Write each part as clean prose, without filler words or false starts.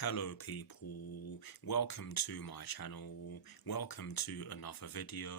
Hello people, welcome to my channel, welcome to another video.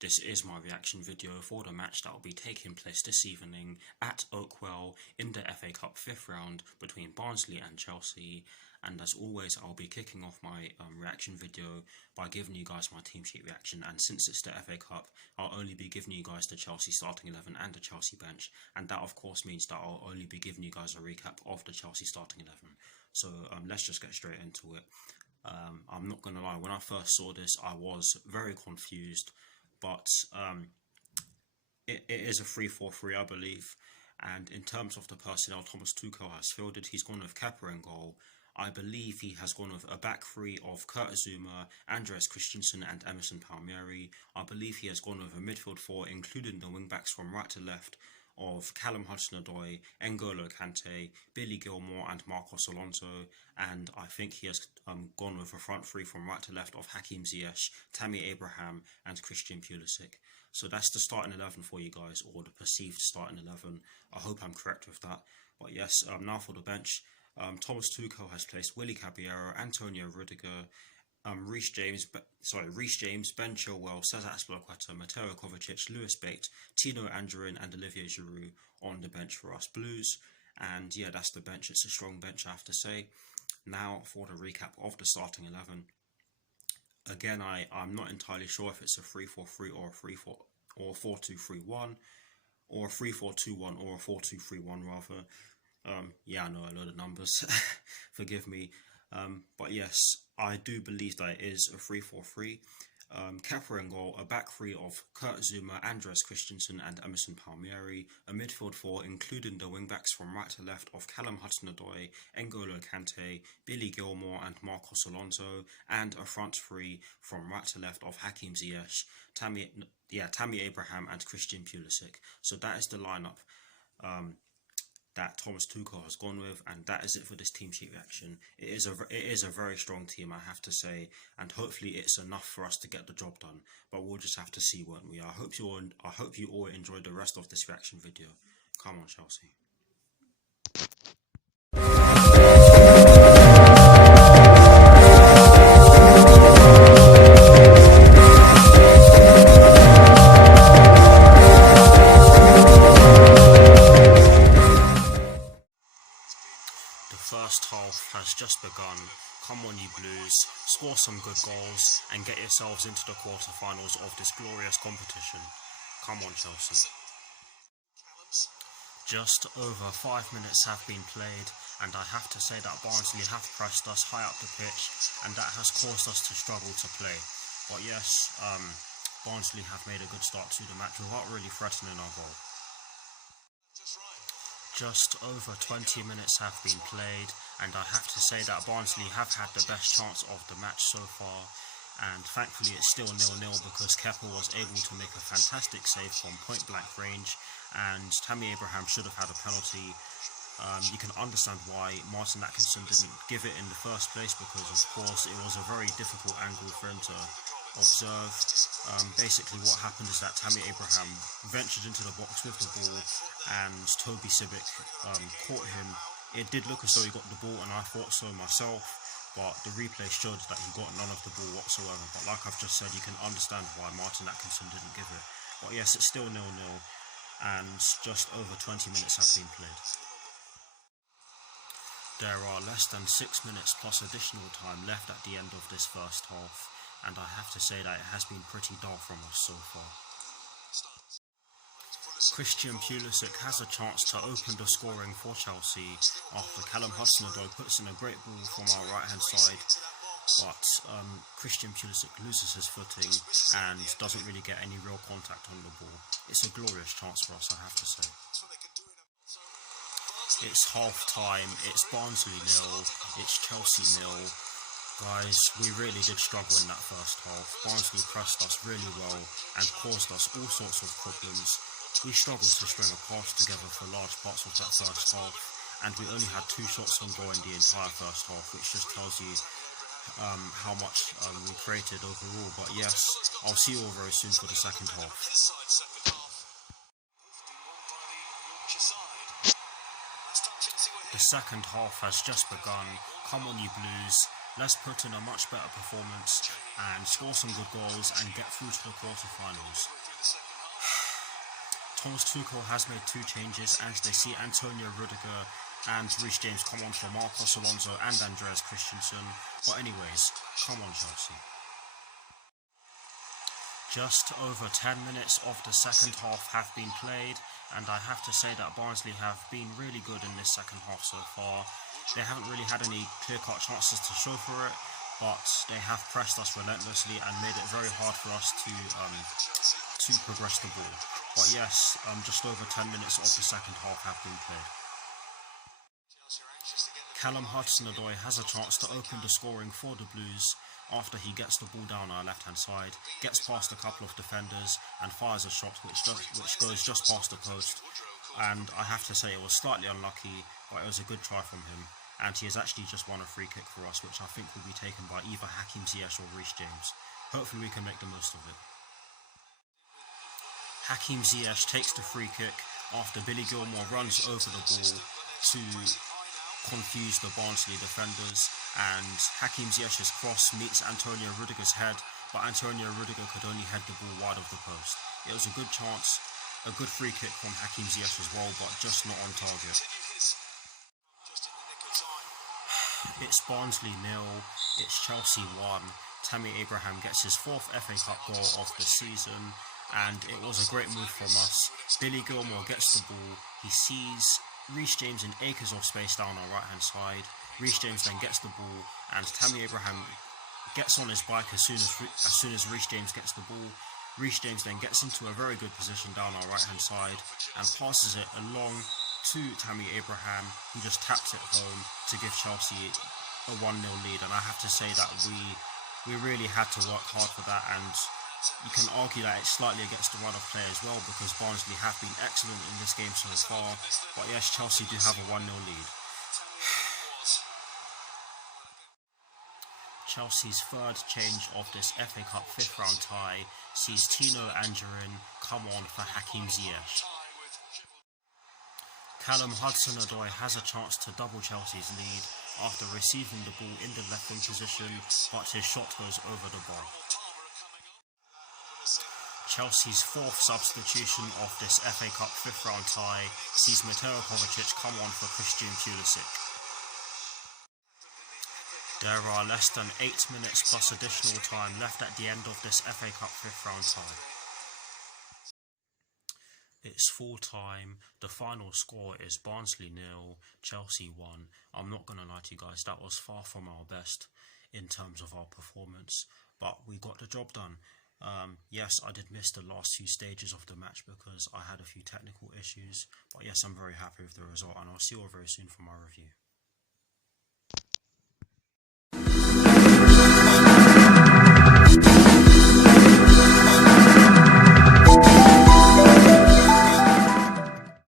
This is my reaction video for the match that will be taking place this evening at Oakwell in the FA Cup 5th round between Barnsley and Chelsea. And as always, I'll be kicking off my reaction video by giving you guys my team sheet reaction. And since it's the FA Cup, I'll only be giving you guys the Chelsea starting 11 and the Chelsea bench. And that of course means that I'll only be giving you guys a recap of the Chelsea starting 11. So let's just get straight into it. I'm not going to lie, when I first saw this, I was very confused. But it is a 3-4-3, I believe. And in terms of the personnel, Thomas Tuchel has fielded. He's gone with Kepa in goal. I believe he has gone with a back three of Kurt Zouma, Andreas Christensen and Emerson Palmieri. I believe he has gone with a midfield four, including the wing-backs from right to left of Callum Hudson-Odoi, N'Golo Kante, Billy Gilmore and Marcos Alonso, and I think he has gone with a front three from right to left of Hakim Ziyech, Tammy Abraham and Christian Pulisic. So that's the starting 11 for you guys, or the perceived starting 11. I hope I'm correct with that. But yes, now for the bench. Thomas Tuchel has placed Willy Caballero, Antonio Rudiger, Reece James, Ben Chilwell, Cesar Azpilicueta, Mateo Kovacic, Lewis Bate, Tino Anjorin and Olivier Giroud on the bench for us Blues. And yeah, that's the bench. It's a strong bench, I have to say. Now for the recap of the starting 11. Again, I'm not entirely sure if it's a 3-4-3 or a 4-2-3-1 or a 3-4-2-1 or a 4-2-3-1 rather. Yeah, I know a lot of numbers. Forgive me. But yes, I do believe that it is a 3-4-3. Kepa in goal, a back three of Kurt Zouma, Andreas Christensen and Emerson Palmieri, a midfield four including the wing-backs from right to left of Callum Hudson-Odoi, N'Golo Kante, Billy Gilmore and Marcos Alonso, and a front three from right to left of Hakim Ziyech, Tammy Abraham and Christian Pulisic. So that is the lineup that Thomas Tuchel has gone with, and that is it for this team sheet reaction. It is a very strong team, I have to say, and hopefully it's enough for us to get the job done. But we'll just have to see, won't we? I hope you all enjoyed the rest of this reaction video. Come on, Chelsea. First half has just begun. Come on you Blues, score some good goals and get yourselves into the quarterfinals of this glorious competition. Come on Chelsea. Just over 5 minutes have been played and I have to say that Barnsley have pressed us high up the pitch and that has caused us to struggle to play. But yes, Barnsley have made a good start to the match without really threatening our goal. Just over 20 minutes have been played and I have to say that Barnsley have had the best chance of the match so far, and thankfully it's still 0-0 because Kepa was able to make a fantastic save from point blank range and Tammy Abraham should have had a penalty. You can understand why Martin Atkinson didn't give it in the first place because of course it was a very difficult angle for him to observe. Basically what happened is that Tammy Abraham ventured into the box with the ball and Toby Sibic caught him. It did look as though he got the ball and I thought so myself, but the replay showed that he got none of the ball whatsoever. But like I've just said, you can understand why Martin Atkinson didn't give it. But yes, it's still 0-0 and just over 20 minutes have been played. There are less than 6 minutes plus additional time left at the end of this first half, and I have to say that it has been pretty dull from us so far. Christian Pulisic has a chance to open the scoring for Chelsea after Callum Hudson-Odoi puts in a great ball from our right hand side, but Christian Pulisic loses his footing and doesn't really get any real contact on the ball. It's a glorious chance for us, I have to say. It's half time, it's Barnsley 0, it's Chelsea 0. Guys, we really did struggle in that first half. Barnsley pressed us really well and caused us all sorts of problems. We struggled to string a pass together for large parts of that first half, and we only had 2 shots on goal in the entire first half, which just tells you how much we created overall. But yes, I'll see you all very soon for the second half. The second half has just begun. Come on, you Blues. Let's put in a much better performance and score some good goals and get through to the quarterfinals. Thomas Tuchel has made 2 changes, and they see Antonio Rudiger and Reece James come on for Marcos Alonso and Andreas Christensen. But anyways, come on Chelsea. Just over 10 minutes of the second half have been played, and I have to say that Barnsley have been really good in this second half so far. They haven't really had any clear-cut chances to show for it, but they have pressed us relentlessly and made it very hard for us to progress the ball. But yes, just over 10 minutes of the second half have been played. Callum Hudson-Odoi has a chance to open the scoring for the Blues after he gets the ball down our left-hand side, gets past a couple of defenders and fires a shot which goes just past the post. And I have to say it was slightly unlucky, but it was a good try from him. And he has actually just won a free kick for us, which I think will be taken by either Hakim Ziyech or Reece James. Hopefully we can make the most of it. Hakim Ziyech takes the free kick after Billy Gilmour runs over the ball to confuse the Barnsley defenders, and Hakim Ziyech's cross meets Antonio Rudiger's head, but Antonio Rudiger could only head the ball wide of the post. It was a good chance, a good free kick from Hakim Ziyech as well, but just not on target. It's Barnsley 0, it's Chelsea 1. Tammy Abraham gets his 4th FA Cup goal of the season, and it was a great move from us. Billy Gilmour gets the ball, he sees Reece James in acres of space down our right hand side. Reece James then gets the ball, and Tammy Abraham gets on his bike as soon as Reece James gets the ball. Reece James then gets into a very good position down our right hand side and passes it along to Tammy Abraham, who just taps it home to give Chelsea a 1-0 lead. And I have to say that we really had to work hard for that, and you can argue that it's slightly against the run of play as well, because Barnsley have been excellent in this game so far. But yes, Chelsea do have a 1-0 lead. Chelsea's 3rd change of this FA Cup 5th round tie sees Tino Anjorin come on for Hakim Ziyech. Callum Hudson-Odoi has a chance to double Chelsea's lead after receiving the ball in the left wing position, but his shot goes over the bar. Chelsea's 4th substitution of this FA Cup 5th round tie sees Mateo Kovacic come on for Christian Pulisic. There are less than 8 minutes plus additional time left at the end of this FA Cup 5th round tie. It's full time. The final score is Barnsley 0, Chelsea 1. I'm not going to lie to you guys, that was far from our best in terms of our performance, but we got the job done. Yes, I did miss the last few stages of the match because I had a few technical issues, but yes, I'm very happy with the result, and I'll see you all very soon for my review.